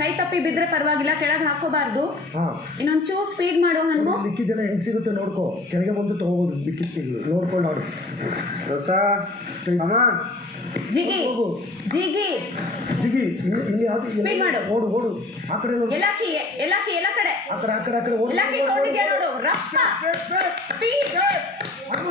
ಕೈ ತಪ್ಪಿ ಬಿದ್ರೆ ಪರವಾಗಿಲ್ಲ ಕೆಳಗೆ ಹಾಕೋಬಾರ್ದು ಇನ್ನೊಂದ್ ಚೂರ್ ಸ್ಪೀಡ್ ಮಾಡು ಹನುಮು ಬಿಕ್ಕಿ ಹೆಂಗ್ ಸಿಗುತ್ತೆ ನೋಡ್ಕೋ ಕೆಳಗೆ ಬಂದು ತಗೋಬಹುದು ಬಿಕ್ಕಿ ನೋಡ್ಕೊಂಡು ನೋಡು ಜಿಗಿ ಜಿಗಿ ಜಿಗಿ ಇಲ್ಲಿ ಸ್ಪೀಡ್ ಮಾಡು ಓಡು ಓಡು ಆ ಎಲ್ಲಾಕಿ ಎಲ್ಲ ಕಡೆ ಆ ಕಡೆ ಆ ಕಡೆ ಎಲ್ಲಾಕಿ ನೋಡು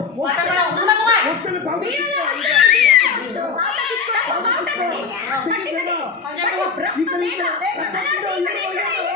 못 따라 엄마 동아. 미안해. 반짝이 반짝이. 반짝이. 반짝이. 반짝이. 반짝이. 반짝이. 반짝이. 반짝이.